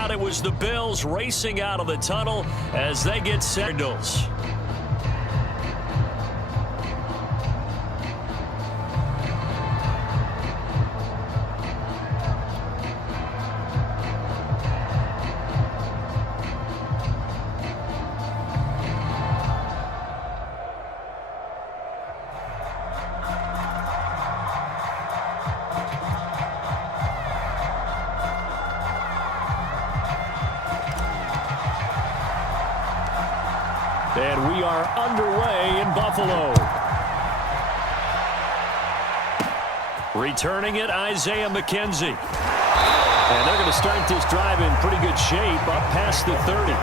out, it was the Bills racing out of the tunnel as they get Cardinals. And we are underway in Buffalo. Returning it, Isaiah McKenzie. And they're going to start this drive in pretty good shape, up past the 30.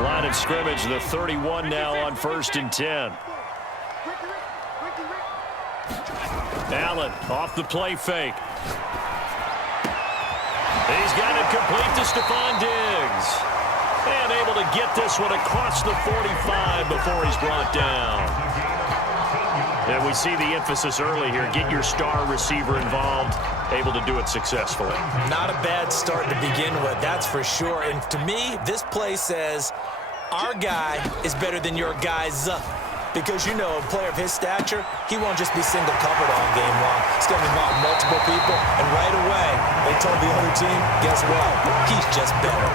Line of scrimmage, the 31 now on 1st and 10. Allen off the play fake. He's got it complete to Stephon Diggs. And able to get this one across the 45 before he's brought down. And we see the emphasis early here. Get your star receiver involved. Able to do it successfully. Not a bad start to begin with, that's for sure. And to me, this play says our guy is better than your guy's. Because, you know, a player of his stature, he won't just be single covered all game long. He's going to involve multiple people. And right away, they told the other team, guess what? He's just better.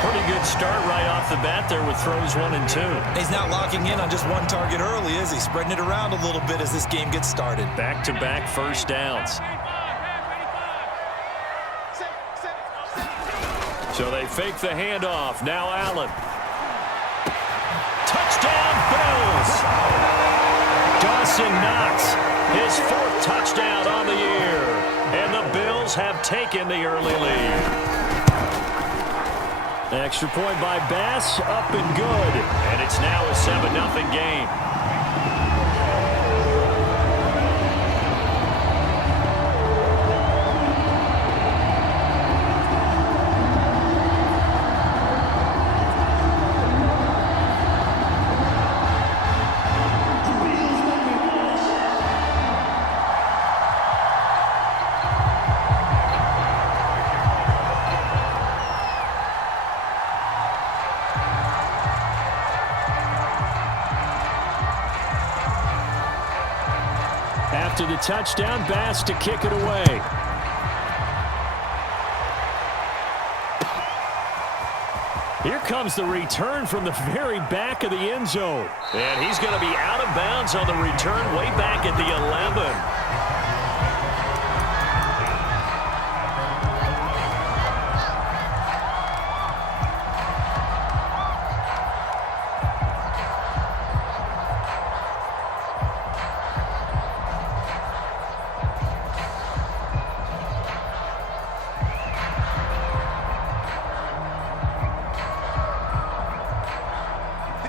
Pretty good start right off the bat there with throws 1 and 2. He's not locking in on just one target early, is he? Spreading it around a little bit as this game gets started. Back-to-back first downs. So they fake the handoff. Now Allen. Touchdown, Bills! Dawson Knox, his 4th touchdown on the year. And the Bills have taken the early lead. Extra point by Bass, up and good. And it's now a 7-0 game. After the touchdown, Bass to kick it away. Here comes the return from the very back of the end zone. And he's going to be out of bounds on the return way back at the 11.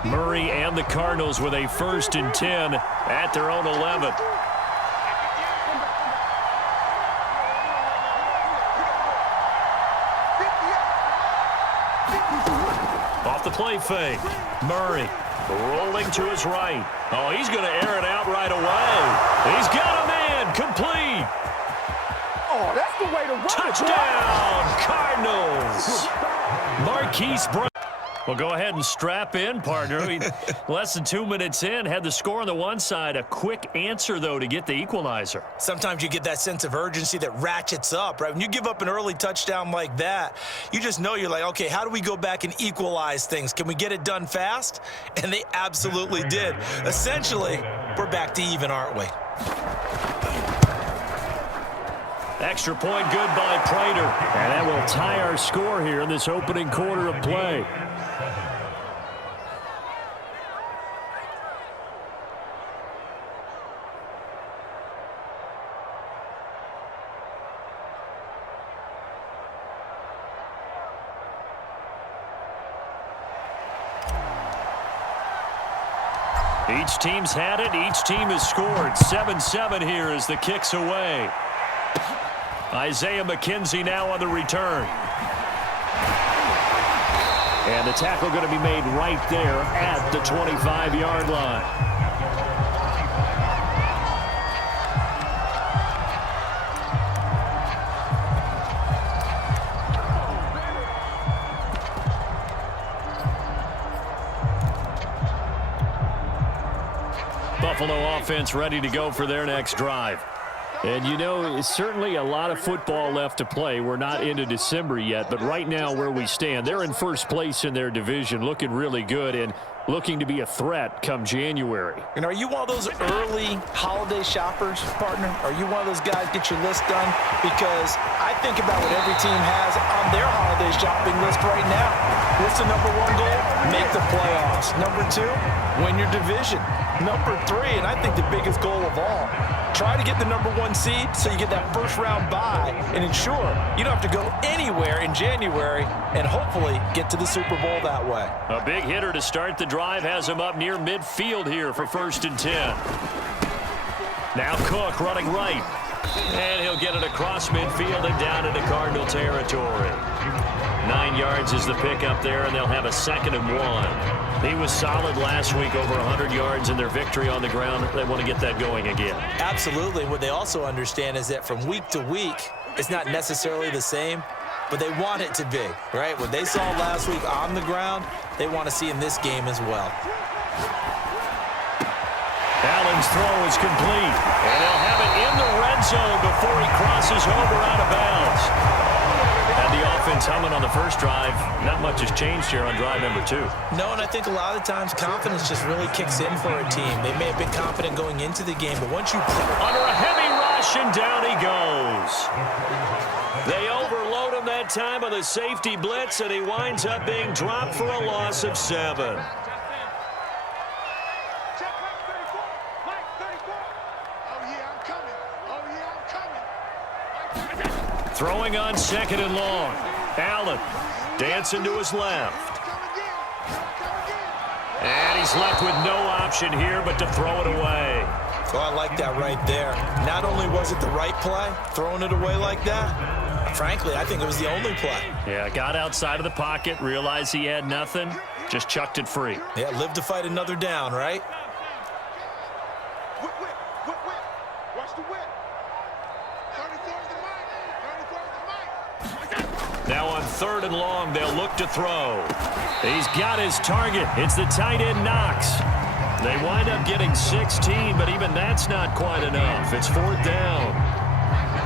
Murray and the Cardinals with a 1st and 10 at their own 11. Off the play fake. Murray rolling to his right. Oh, he's going to air it out right away. He's got a man complete. Oh, that's the way to run. Touchdown, Cardinals. Marquise Brown. Well, go ahead and strap in, partner. Less than 2 minutes in, had the score on the one side. A quick answer, though, to get the equalizer. Sometimes you get that sense of urgency that ratchets up, right? When you give up an early touchdown like that, you just know you're like, okay, how do we go back and equalize things? Can we get it done fast? And they absolutely did. Essentially, we're back to even, aren't we? Extra point good by Prater. And that will tie our score here in this opening quarter of play. Each team's had it. Each team has scored. 7-7 here as the kick's away. Isaiah McKenzie now on the return. And the tackle going to be made right there at the 25-yard line. Buffalo offense ready to go for their next drive. And, you know, it's certainly a lot of football left to play. We're not into December yet, but right now where we stand, they're in first place in their division, looking really good and looking to be a threat come January. And are you one of those early holiday shoppers, partner? Are you one of those guys get your list done? Because I think about what every team has on their holiday shopping list right now. What's the number one goal? Make the playoffs. Number two, win your division. Number three, and I think the biggest goal of all, try to get the number one seed so you get that first round bye and ensure you don't have to go anywhere in January and hopefully get to the Super Bowl that way. A big hitter to start the drive has him up near midfield here for 1st and 10. Now Cook running right. And he'll get it across midfield and down into Cardinal territory. 9 yards is the pickup there, and they'll have a 2nd and 1. He was solid last week, over 100 yards in their victory on the ground. They want to get that going again. Absolutely. What they also understand is that from week to week, it's not necessarily the same, but they want it to be, right? What they saw last week on the ground, they want to see in this game as well. Allen's throw is complete, and they'll have it in the red zone before he crosses over out of bounds. And the offense humming on the first drive. Not much has changed here on drive number 2. No, and I think a lot of times confidence just really kicks in for a team. They may have been confident going into the game, but once you... Under a heavy rush, and down he goes. They overload him that time on the safety blitz, and he winds up being dropped for a loss of 7. Throwing on 2nd and long. Allen dancing to his left. And he's left with no option here but to throw it away. Oh, I like that right there. Not only was it the right play, throwing it away like that, frankly, I think it was the only play. Yeah, got outside of the pocket, realized he had nothing, just chucked it free. Yeah, live to fight another down, right? Whip. Watch the whip. 34's the mic. 34's the mic. Now on 3rd and long, they'll look to throw. He's got his target. It's the tight end Knox. They wind up getting 16, but even that's not quite enough. It's 4th down.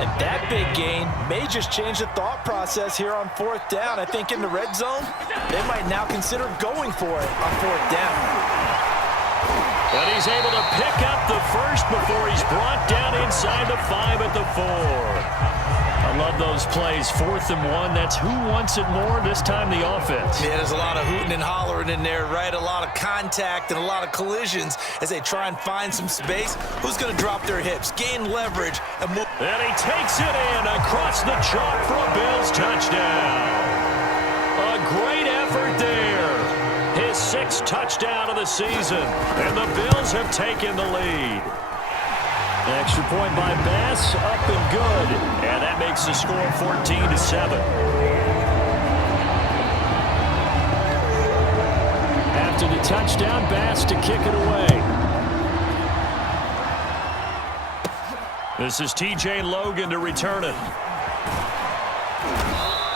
And that big gain may just change the thought process here on 4th down. I think in the red zone, they might now consider going for it on 4th down. But he's able to pick up the first before he's brought down inside the 5 at the 4. I love those plays. 4th and 1. That's who wants it more, this time the offense. Yeah, there's a lot of hooting and hollering in there, right? A lot of contact and a lot of collisions as they try and find some space. Who's going to drop their hips, gain leverage, and move? And he takes it in across the chalk for a Bills touchdown. A great effort there. His 6th touchdown of the season, and the Bills have taken the lead. Extra point by Bass, up and good. And that makes the score 14-7. After the touchdown, Bass to kick it away. This is T.J. Logan to return it.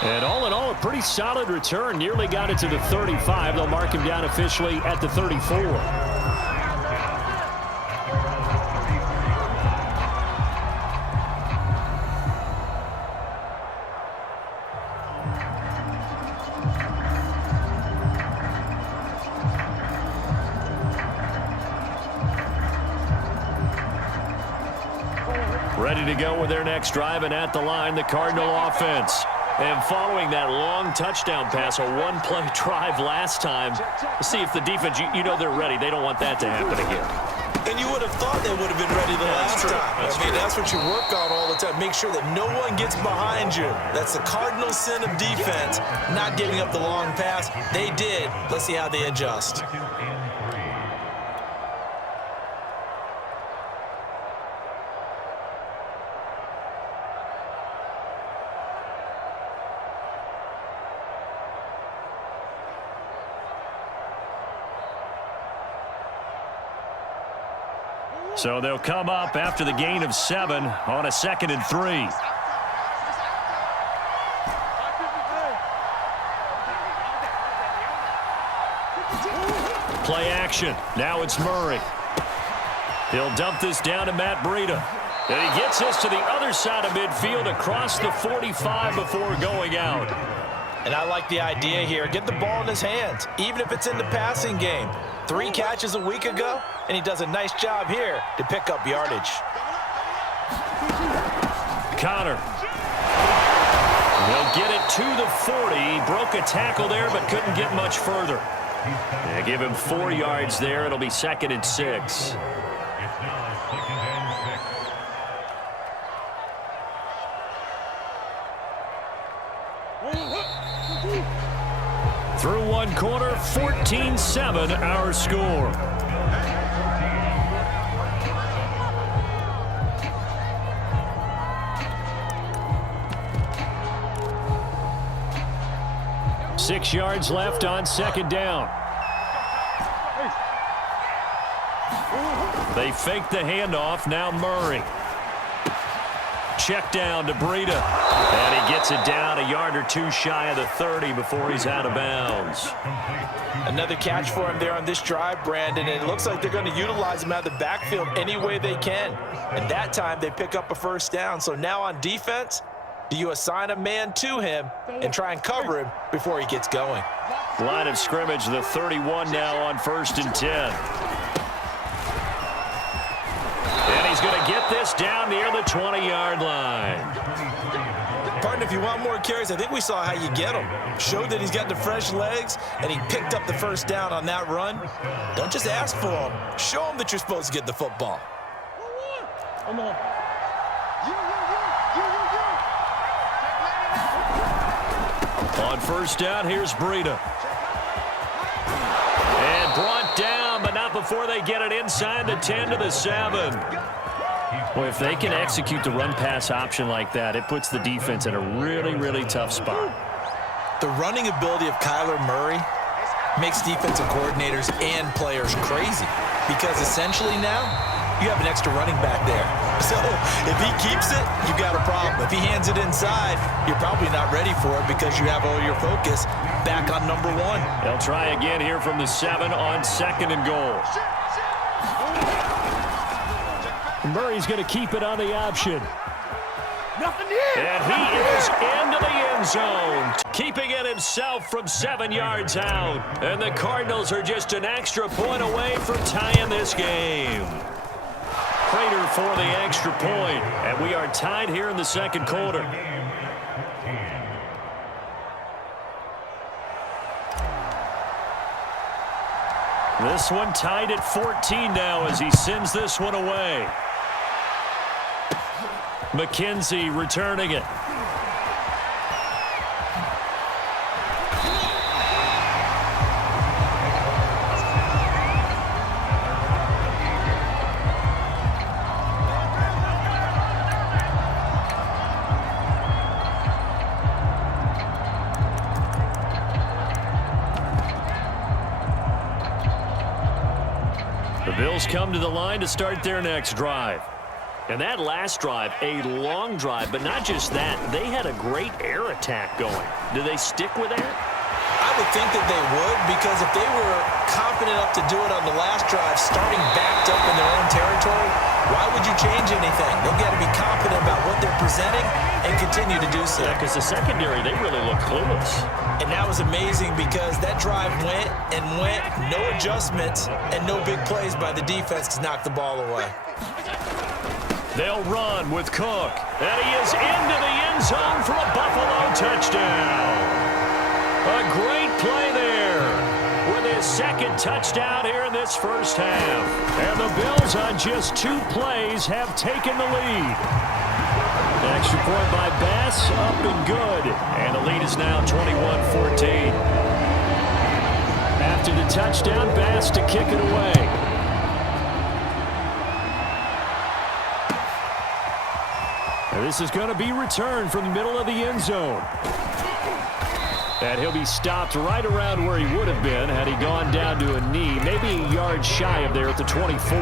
And all in all, a pretty solid return. Nearly got it to the 35. They'll mark him down officially at the 34. Ready to go with their next drive, and at the line, the Cardinal offense. And following that long touchdown pass, a one-play drive last time, see if the defense, you know they're ready. They don't want that to happen again. And you would have thought they would have been ready the last time. That's what you work on all the time. Make sure that no one gets behind you. That's the cardinal sin of defense, not giving up the long pass. They did. Let's see how they adjust. So they'll come up after the gain of 7 on a 2nd and 3. Play action. Now it's Murray. He'll dump this down to Matt Breida. And he gets this to the other side of midfield across the 45 before going out. And I like the idea here. Get the ball in his hands, even if it's in the passing game. 3 catches a week ago, and he does a nice job here to pick up yardage. Connor. He'll get it to the 40. He broke a tackle there, but couldn't get much further. They give him 4 yards there. It'll be 2nd and 6. Through 1 quarter, 14-7 our score. Six yards left on 2nd down. They fake the handoff. Now Murray. Check down to Breida. And he gets it down a yard or 2 shy of the 30 before he's out of bounds. Another catch for him there on this drive, Brandon. And it looks like they're going to utilize him out of the backfield any way they can. And that time they pick up a 1st down. So now on defense, do you assign a man to him and try and cover him before he gets going? Line of scrimmage, the 31 now on 1st and 10. And he's going to get this down near the 20-yard line. Partner, if you want more carries, I think we saw how you get him. Showed that he's got the fresh legs, and he picked up the 1st down on that run. Don't just ask for him. Show him that you're supposed to get the football. Come on. On 1st down, here's Breida. And brought down, but not before they get it inside the 10 to the 7. Well, if they can execute the run-pass option like that, it puts the defense in a really, really tough spot. The running ability of Kyler Murray makes defensive coordinators and players crazy because essentially now you have an extra running back there. So if he keeps it, you've got a problem. If he hands it inside, you're probably not ready for it because you have all your focus back on number 1. They'll try again here from the 7 on 2nd and goal. Murray's going to keep it on the option. And he is into the end zone, keeping it himself from 7 yards out. And the Cardinals are just an extra point away from tying this game. Prater for the extra point, and we are tied here in the 2nd quarter. This one tied at 14 now as he sends this one away. McKenzie returning it. The Bills come to the line to start their next drive. And that last drive, a long drive, but not just that. They had a great air attack going. Do they stick with that? I would think that they would, because if they were confident enough to do it on the last drive, starting backed up in their own territory, why would you change anything? They've got to be confident about what they're presenting and continue to do so. Yeah, because the secondary, they really look clueless. And that was amazing because that drive went and went, no adjustments and no big plays by the defense to knock the ball away. They'll run with Cook. And he is into the end zone for a Buffalo touchdown. A great play there with his 2nd touchdown here in this 1st half. And the Bills on just 2 plays have taken the lead. Extra point by Bass, up and good. And the lead is now 21-14. After the touchdown, Bass to kick it away. And this is going to be returned from the middle of the end zone. And he'll be stopped right around where he would have been had he gone down to a knee, maybe a yard shy of there at the 24.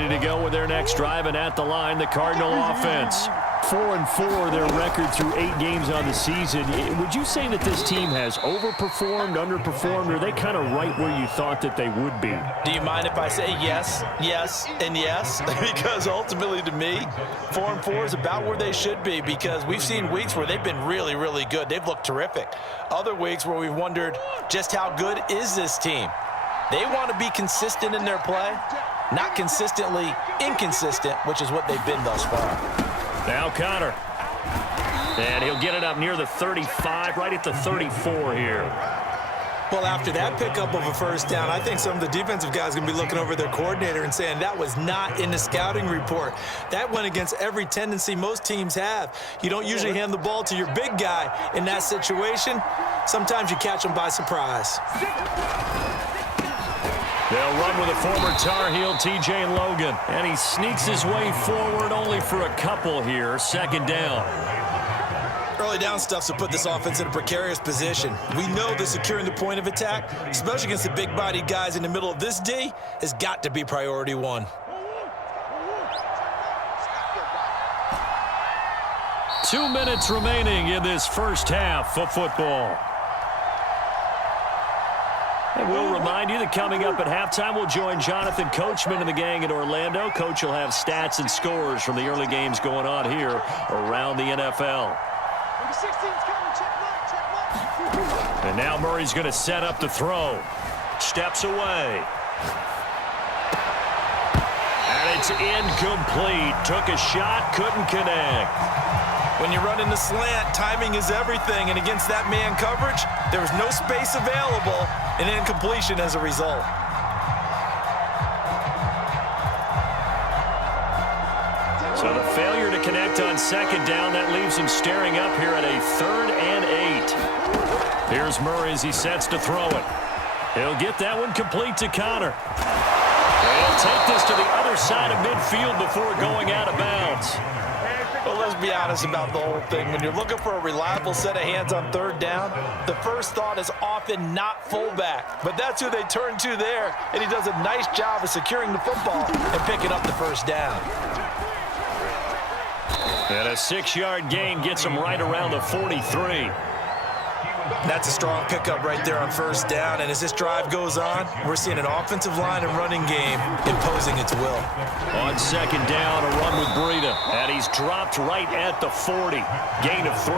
ready to go with their next drive, and at the line, the Cardinal offense. 4-4, their record through 8 games on the season. Would you say that this team has overperformed, underperformed, or are they kind of right where you thought that they would be? Do you mind if I say yes, yes, and yes? Because ultimately, to me, 4-4 is about where they should be, because we've seen weeks where they've been really, really good. They've looked terrific. Other weeks where we've wondered just how good is this team. They want to be consistent in their play, not consistently inconsistent, which is what they've been thus far. Now Connor. And he'll get it up near the 35, right at the 34 here. Well, after that pickup of a first down, I think some of the defensive guys are going to be looking over their coordinator and saying that was not in the scouting report. That went against every tendency most teams have. You don't usually hand the ball to your big guy in that situation. Sometimes you catch them by surprise. They'll run with a former Tar Heel, T.J. Logan. And he sneaks his way forward only for a couple here. Second down. Early down stuff to put this offense in a precarious position. We know that securing the point of attack, especially against the big-bodied guys in the middle of this D, has got to be priority one. Two minutes remaining in this first half of football. And we'll remind you that coming up at halftime, we'll join Jonathan Coachman and the gang in Orlando. Coach will have stats and scores from the early games going on here around the NFL. And now Murray's going to set up the throw. Steps away. And it's incomplete. Took a shot, couldn't connect. When you run in the slant, timing is everything, and against that man coverage, there was no space available, and incompletion as a result. So the failure to connect on second down, that leaves him staring up here at a 3rd and 8. Here's Murray as he sets to throw it. He'll get that one complete to Connor. He'll take this to the other side of midfield before going out of bounds. Well, let's be honest about the whole thing. When you're looking for a reliable set of hands on 3rd down, the first thought is often not fullback. But that's who they turn to there, and he does a nice job of securing the football and picking up the first down. And a 6-yard gain gets him right around the 43. That's a strong pickup right there on first down, and as this drive goes on, we're seeing an offensive line and running game imposing its will. On second down, a run with Breida, and he's dropped right at the 40. Gain of 3.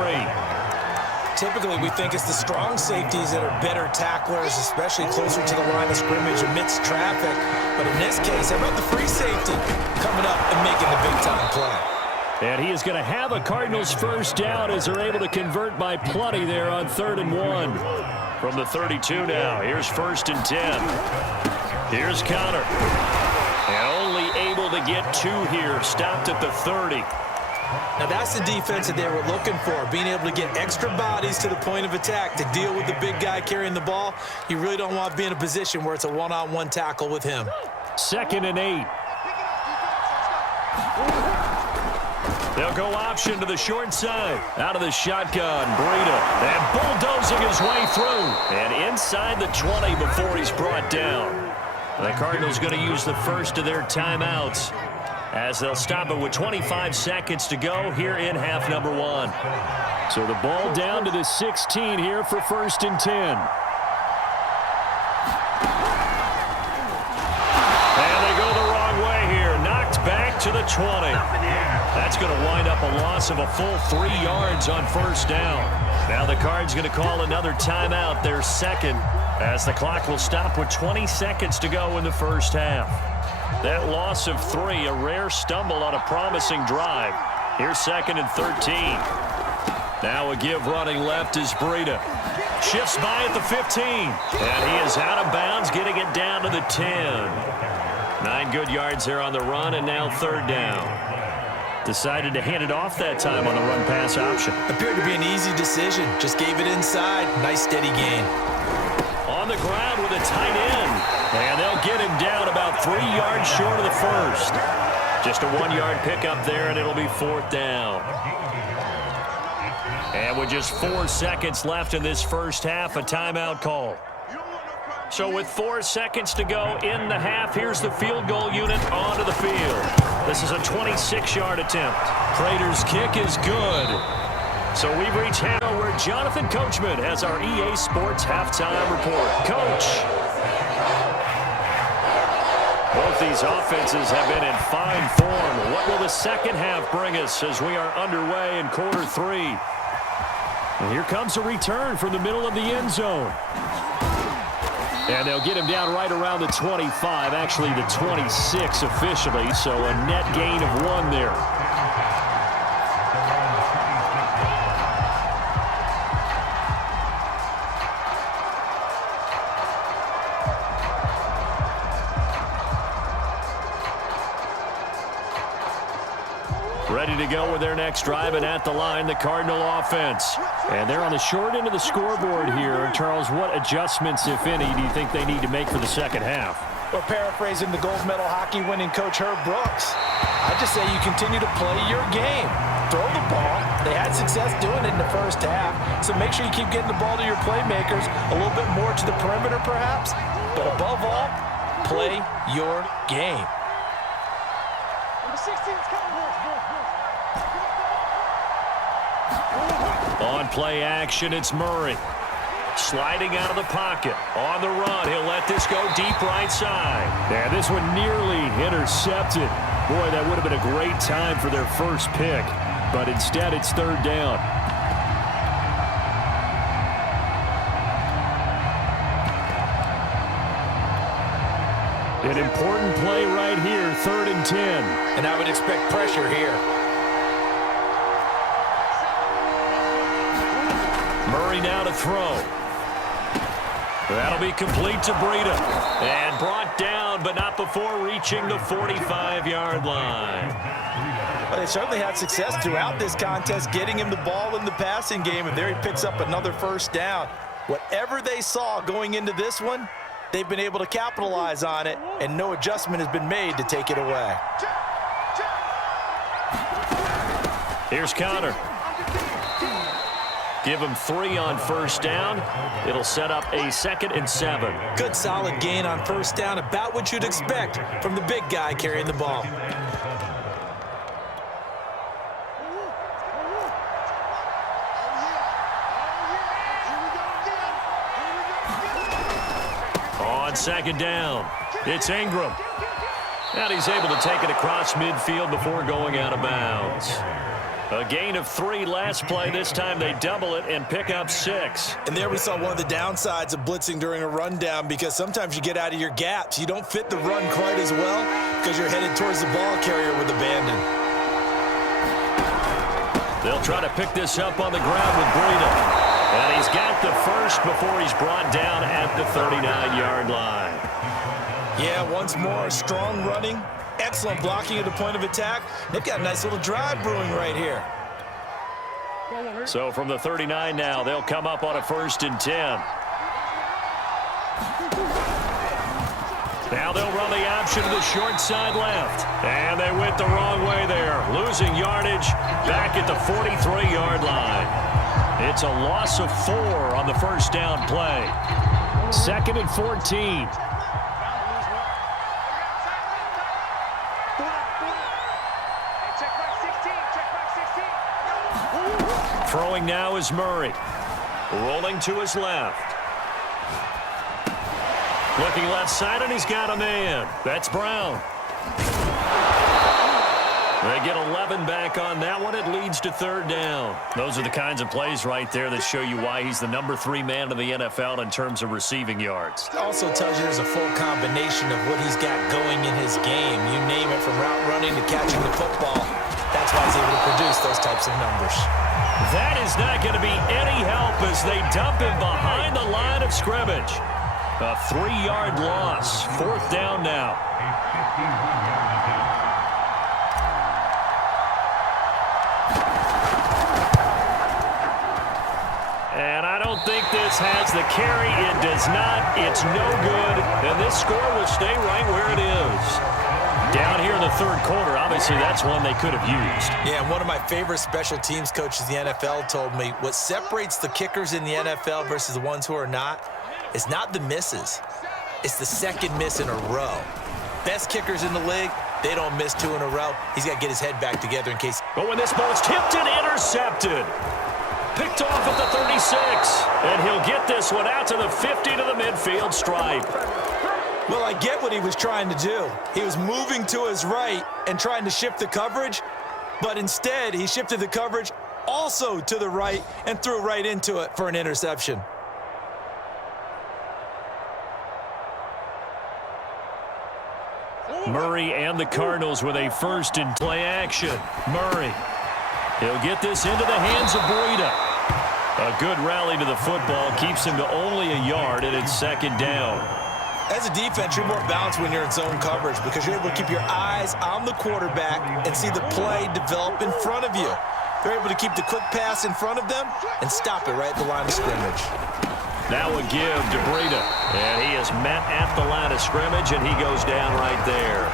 Typically, we think it's the strong safeties that are better tacklers, especially closer to the line of scrimmage amidst traffic. But in this case, how about the free safety coming up and making the big-time play? And he is going to have a Cardinals first down as they're able to convert by plenty there on 3rd and 1. From the 32 now, here's 1st and 10. Here's Connor. And only able to get 2 here, stopped at the 30. Now that's the defense that they were looking for, being able to get extra bodies to the point of attack to deal with the big guy carrying the ball. You really don't want to be in a position where it's a one-on-one tackle with him. 2nd and 8. They'll go option to the short side. Out of the shotgun, Breida. And bulldozing his way through. And inside the 20 before he's brought down. The Cardinals going to use the first of their timeouts as they'll stop it with 25 seconds to go here in half number 1. So the ball down to the 16 here for 1st and 10. And they go the wrong way here. Knocked back to the 20. That's going to wind up a loss of a full 3 yards on first down. Now the Cards going to call another timeout, their second, as the clock will stop with 20 seconds to go in the first half. That loss of 3, a rare stumble on a promising drive. Here's 2nd and 13. Now a give running left is Breida. Shifts by at the 15. And he is out of bounds, getting it down to the 10. 9 good yards there on the run, and now 3rd down. Decided to hand it off that time on the run-pass option. Appeared to be an easy decision. Just gave it inside. Nice, steady gain. On the ground with a tight end. And they'll get him down about 3 yards short of the first. Just a 1-yard pickup there, and it'll be 4th down. And with just 4 seconds left in this first half, a timeout call. So with 4 seconds to go in the half, here's the field goal unit onto the field. This is a 26-yard attempt. Prater's kick is good. So we've reached half where Jonathan Coachman has our EA Sports halftime report. Coach. Both these offenses have been in fine form. What will the second half bring us as we are underway in quarter 3? And here comes a return from the middle of the end zone. And they'll get him down right around the 25, actually the 26 officially, so a net gain of 1 there. Ready to go with their next drive, and at the line, the Cardinal offense. And they're on the short end of the scoreboard here. Charles, what adjustments, if any, do you think they need to make for the second half? Well, paraphrasing the gold medal hockey winning coach Herb Brooks, I just say you continue to play your game. Throw the ball. They had success doing it in the first half, so make sure you keep getting the ball to your playmakers, a little bit more to the perimeter perhaps, but above all, play your game. Number 16's coming. On play action, it's Murray. Sliding out of the pocket. On the run, he'll let this go deep right side. Yeah, this one nearly intercepted. Boy, that would have been a great time for their first pick. But instead, it's third down. An important play right here, 3rd and 10. And I would expect pressure here. Murray now to throw. That'll be complete to Breida. And brought down, but not before reaching the 45-yard line. Well, they certainly had success throughout this contest, getting him the ball in the passing game, and there he picks up another first down. Whatever they saw going into this one, they've been able to capitalize on it, and no adjustment has been made to take it away. Here's Connor. Give him 3 on first down. It'll set up a 2nd and 7. Good solid gain on first down, about what you'd expect from the big guy carrying the ball. On 2nd down, it's Ingram. And he's able to take it across midfield before going out of bounds. A gain of 3 last play. This time they double it and pick up 6. And there we saw one of the downsides of blitzing during a rundown, because sometimes you get out of your gaps. You don't fit the run quite as well because you're headed towards the ball carrier with abandon. They'll try to pick this up on the ground with Breida. And he's got the first before he's brought down at the 39-yard line. Yeah, once more, strong running. Excellent blocking at the point of attack. They've got a nice little drive brewing right here. So from the 39 now, they'll come up on a 1st and 10. Now they'll run the option to the short side left. And they went the wrong way there. Losing yardage back at the 43-yard line. It's a loss of 4 on the first down play. 2nd and 14. Throwing now is Murray. Rolling to his left. Looking left side, and he's got a man. That's Brown. They get 11 back on that one. It leads to 3rd down. Those are the kinds of plays right there that show you why he's the number 3 man in the NFL in terms of receiving yards. It also tells you there's a full combination of what he's got going in his game. You name it, from route running to catching the football. That's why he's able to produce those types of numbers. That is not going to be any help as they dump him behind the line of scrimmage. A 3-yard loss. 4th down now. And I don't think this has the carry. It does not. It's no good. And this score will stay right where it is. Down here in the 3rd quarter, obviously that's one they could have used. Yeah, and one of my favorite special teams coaches in the NFL told me what separates the kickers in the NFL versus the ones who are not is not the misses. It's the second miss in a row. Best kickers in the league, they don't miss 2 in a row. He's got to get his head back together in case. But when this ball's tipped and intercepted. Picked off at the 36. And he'll get this one out to the 50 to the midfield stripe. Well, I get what he was trying to do. He was moving to his right and trying to shift the coverage, but instead he shifted the coverage also to the right and threw right into it for an interception. Murray and the Cardinals with a first in play action. Murray. He'll get this into the hands of Breida. A good rally to the football keeps him to only a yard, and it's second down. As a defense, you're more balanced when you're in zone coverage because you're able to keep your eyes on the quarterback and see the play develop in front of you. They're able to keep the quick pass in front of them and stop it right at the line of scrimmage. Now a give to Breida. And he is met at the line of scrimmage, and he goes down right there.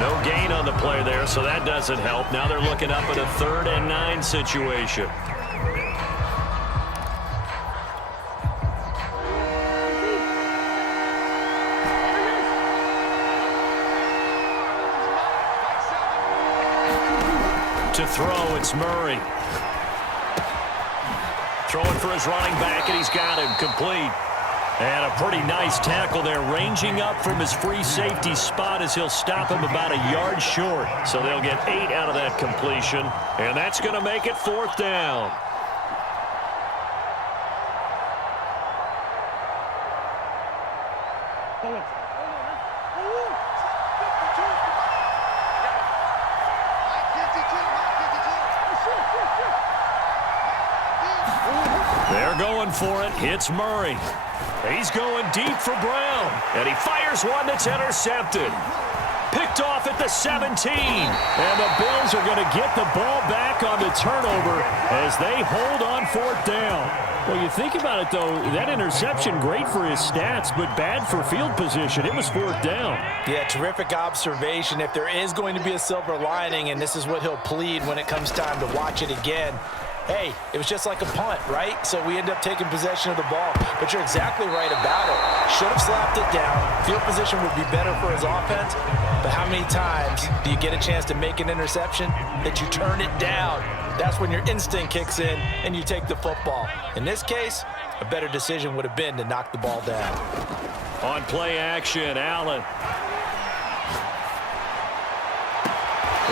No gain on the play there, so that doesn't help. Now they're looking up at a 3rd and 9 situation. To throw, it's Murray. Throwing for his running back, and he's got him complete. And a pretty nice tackle there, ranging up from his free safety spot as he'll stop him about a yard short. So they'll get 8 out of that completion, and that's going to make it 4th down. They're going for it. It's Murray. He's going deep for Brown. And he fires one that's intercepted. Picked off at the 17. And the Bills are going to get the ball back on the turnover as they hold on 4th down. Well, you think about it, though, that interception, great for his stats, but bad for field position. It was 4th down. Yeah, terrific observation. If there is going to be a silver lining, and this is what he'll plead when it comes time to watch it again, hey, it was just like a punt, right? So we end up taking possession of the ball. But you're exactly right about it. Should have slapped it down. Field position would be better for his offense. But how many times do you get a chance to make an interception that you turn it down? That's when your instinct kicks in and you take the football. In this case, a better decision would have been to knock the ball down. On play action, Allen.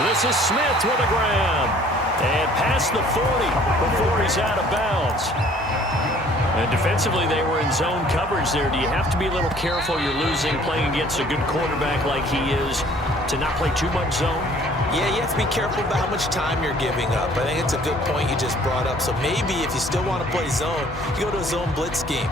This is Smith with a grab. And past the 40 before he's out of bounds. And defensively, they were in zone coverage there. Do you have to be a little careful? You're losing, playing against a good quarterback like he is, to not play too much zone? Yeah, you have to be careful about how much time you're giving up. I think it's a good point you just brought up. So maybe if you still want to play zone, you go to a zone blitz scheme.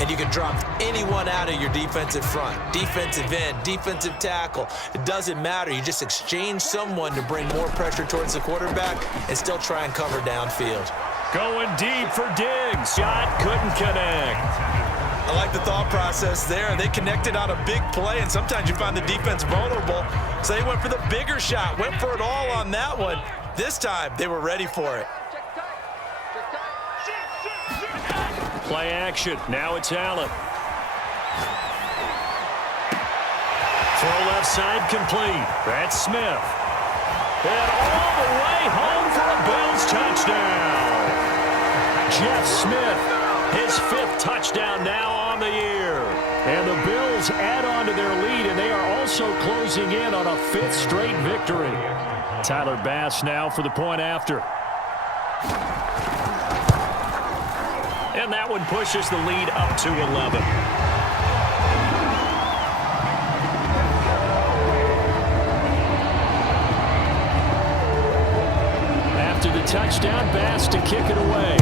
And you can drop anyone out of your defensive front, defensive end, defensive tackle. It doesn't matter. You just exchange someone to bring more pressure towards the quarterback and still try and cover downfield. Going deep for Diggs. Shot couldn't connect. I like the thought process there. They connected on a big play, and sometimes you find the defense vulnerable. So they went for the bigger shot, went for it all on that one. This time, they were ready for it. Play action. Now it's Allen. Throw left side complete. That's Smith. And all the way home for a Bills touchdown. Jeff Smith, his 5th touchdown now on the year. And the Bills add on to their lead, and they are also closing in on a 5th straight victory. Tyler Bass now for the point after. And that one pushes the lead up to 11. After the touchdown, Bass to kick it away.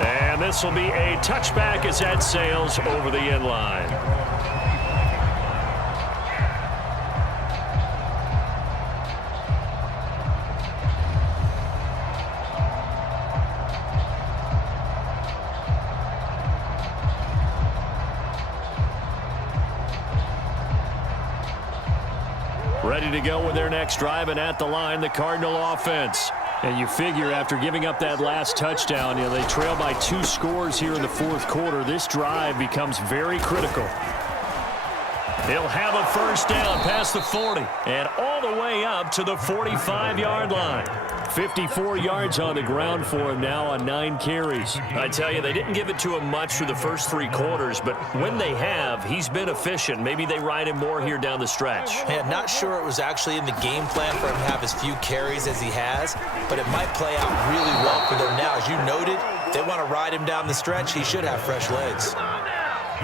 And this will be a touchback as that sails over the end line. Ready to go with their next drive, and at the line, the Cardinal offense. And you figure after giving up that last touchdown, they trail by 2 scores here in the fourth quarter. This drive becomes very critical. He'll have a first down past the 40 and all the way up to the 45-yard line. 54 yards on the ground for him now on 9 carries. I tell you, they didn't give it to him much through the first 3 quarters, but when they have, he's been efficient. Maybe they ride him more here down the stretch. Man, not sure it was actually in the game plan for him to have as few carries as he has, but it might play out really well for them now. As you noted, if they want to ride him down the stretch, he should have fresh legs.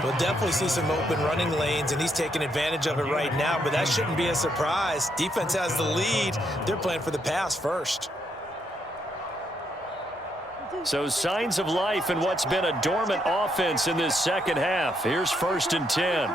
We'll definitely see some open running lanes, and he's taking advantage of it right now, but that shouldn't be a surprise. Defense has the lead. They're playing for the pass first. So signs of life in what's been a dormant offense in this second half. Here's 1st and 10.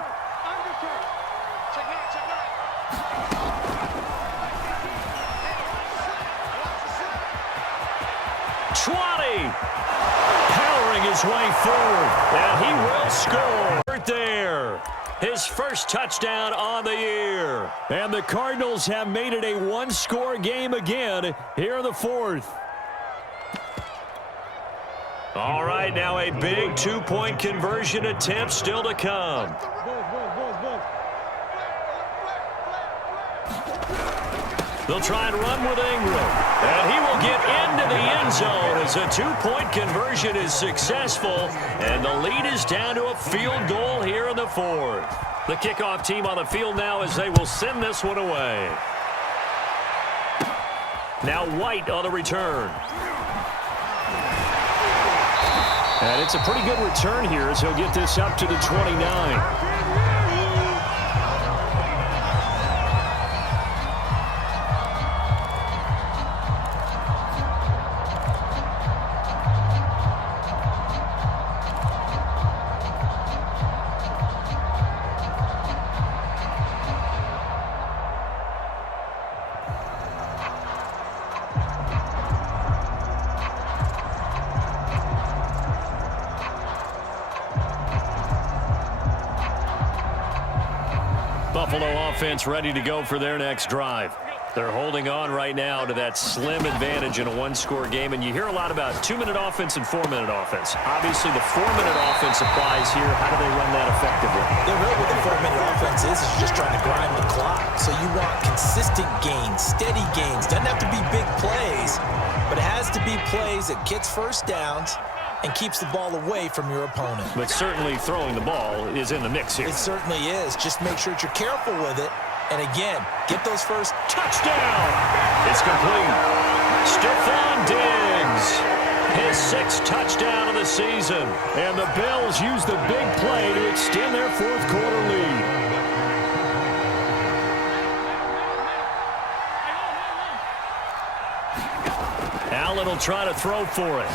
Powering his way forward, and he will score right there. His first touchdown on the year. And the Cardinals have made it a 1-score game again here in the 4th. All right, now a big 2-point conversion attempt still to come. They'll try and run with Ingram. And he will get into the end zone as a 2-point conversion is successful. And the lead is down to a field goal here in the 4th. The kickoff team on the field now as they will send this one away. Now White on the return. And it's a pretty good return here as he'll get this up to the 29. Buffalo offense ready to go for their next drive. They're holding on right now to that slim advantage in a 1-score game, and you hear a lot about 2-minute offense and 4-minute offense. Obviously, the 4-minute offense applies here. How do they run that effectively? Yeah, really what the 4-minute offense is just trying to grind the clock. So you want consistent gains, steady gains. Doesn't have to be big plays, but it has to be plays that gets first downs and keeps the ball away from your opponent. But certainly throwing the ball is in the mix here. It certainly is. Just make sure that you're careful with it. And again, get those first. Touchdown! It's complete. Stephon Diggs. His 6th touchdown of the season. And the Bills use the big play to extend their 4th quarter lead. Allen will try to throw for it.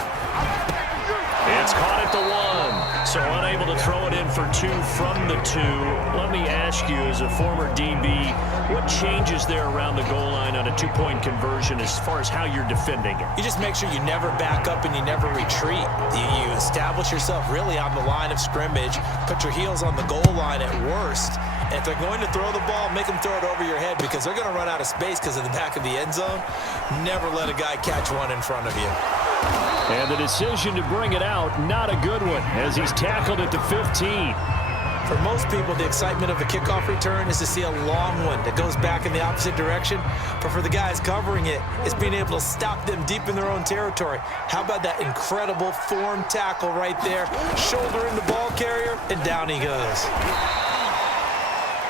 It's caught at the 1, so unable to throw it in for 2 from the 2. Let me ask you, as a former DB, what changes there around the goal line on a 2-point conversion as far as how you're defending it? You just make sure you never back up and you never retreat. You establish yourself really on the line of scrimmage, put your heels on the goal line at worst, and if they're going to throw the ball, make them throw it over your head because they're going to run out of space because of the back of the end zone. Never let a guy catch one in front of you. And the decision to bring it out, not a good one, as he's tackled at the 15. For most people, the excitement of a kickoff return is to see a long one that goes back in the opposite direction. But for the guys covering it, it's being able to stop them deep in their own territory. How about that incredible form tackle right there? Shoulder in the ball carrier, and down he goes.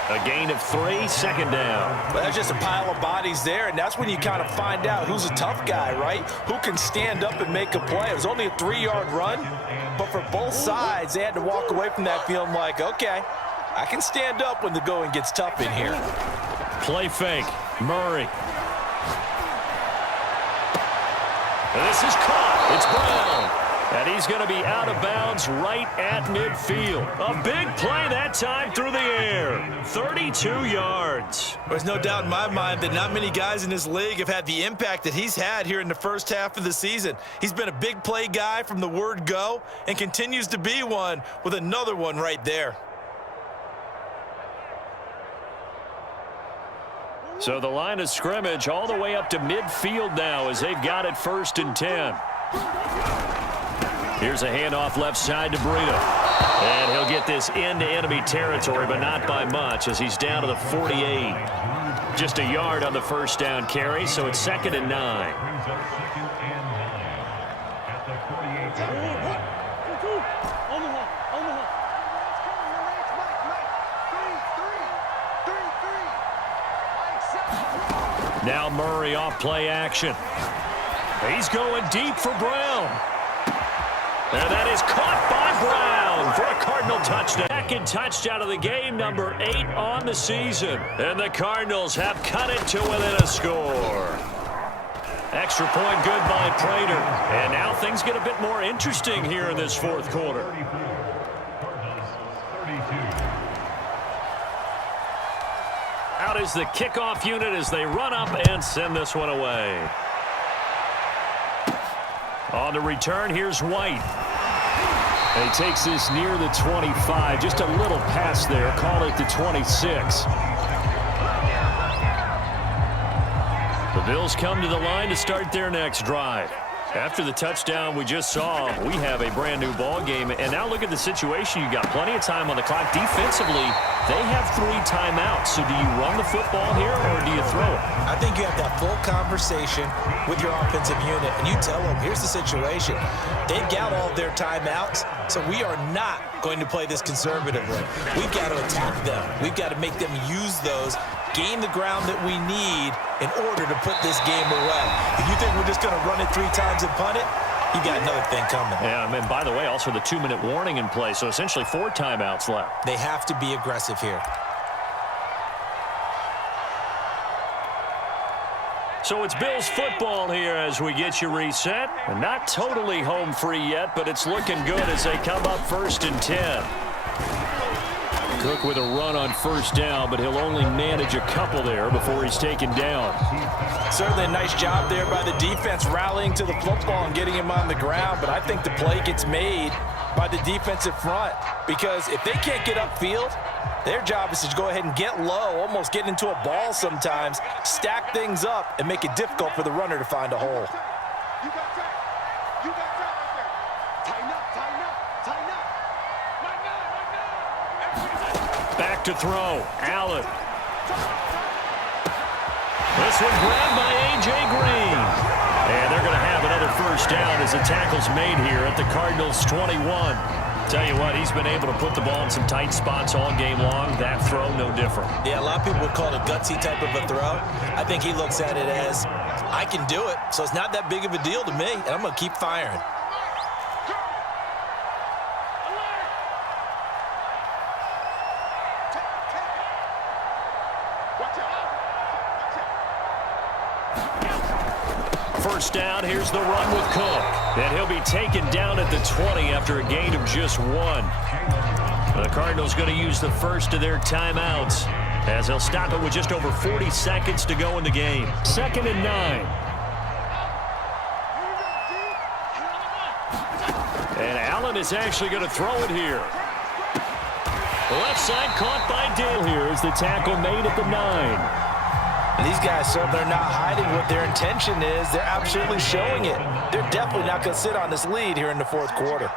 A gain of 3, 2nd down. Well, that's just a pile of bodies there, and that's when you kind of find out who's a tough guy, right? Who can stand up and make a play. It was only a 3-yard run, but for both sides, they had to walk away from that feeling like, okay, I can stand up when the going gets tough in here. Play fake. Murray. And this is caught. It's Brown. And he's going to be out of bounds right at midfield. A big play that time through the air. 32 yards. There's no doubt in my mind that not many guys in this league have had the impact that he's had here in the first half of the season. He's been a big play guy from the word go and continues to be one with another one right there. So the line of scrimmage all the way up to midfield now as they've got it 1st and 10. Here's a handoff left side to Burrito. And he'll get this into enemy territory, but not by much as he's down to the 48. Just a yard on the 1st down carry, so it's 2nd and 9. Now Murray off play action. He's going deep for Brown. And that is caught by Brown for a Cardinal touchdown. Second touchdown of the game, number 8 on the season. And the Cardinals have cut it to within a score. Extra point good by Prater. And now things get a bit more interesting here in this 4th quarter. Out is the kickoff unit as they run up and send this one away. On the return, here's White. And he takes this near the 25. Just a little pass there. Call it the 26. The Bills come to the line to start their next drive. After the touchdown we just saw, we have a brand new ball game. And now look at the situation. You got plenty of time on the clock. Defensively, they have 3 timeouts. So do you run the football here or do you throw it? I think you have that full conversation with your offensive unit, and you tell them, here's the situation. They've got all their timeouts, so we are not going to play this conservatively. We've got to attack them. We've got to make them use those, gain the ground that we need in order to put this game away. If you think we're just going to run it 3 times and punt it, you got another thing coming. Yeah, and by the way, also the 2-minute warning in play, so essentially 4 timeouts left. They have to be aggressive here. So it's Bills football here as we get you reset. And not totally home free yet, but it's looking good as they come up 1st and 10. Cook with a run on 1st down, but he'll only manage a couple there before he's taken down. Certainly a nice job there by the defense rallying to the football and getting him on the ground, but I think the play gets made by the defensive front because if they can't get upfield, their job is to go ahead and get low, almost get into a ball sometimes, stack things up, and make it difficult for the runner to find a hole. You got time. You got time right there. Tighten up, tighten up, tighten up. Right now. Back to throw. Allen. This one grabbed by A.J. Green. And they're going to have another 1st down as the tackle's made here at the Cardinals' 21. Tell you what, he's been able to put the ball in some tight spots all game long. That throw, no different. Yeah, a lot of people would call it a gutsy type of a throw. I think he looks at it as, I can do it, so it's not that big of a deal to me, and I'm going to keep firing. First down, here's the run with Cook. And he'll be taken down at the 20 after a gain of just 1. The Cardinals going to use the first of their timeouts as they'll stop it with just over 40 seconds to go in the game. 2nd and 9. And Allen is actually going to throw it here. Left side caught by Dale here as the tackle made at the 9. These guys certainly are not hiding what their intention is. They're absolutely showing it. They're definitely not going to sit on this lead here in the 4th quarter.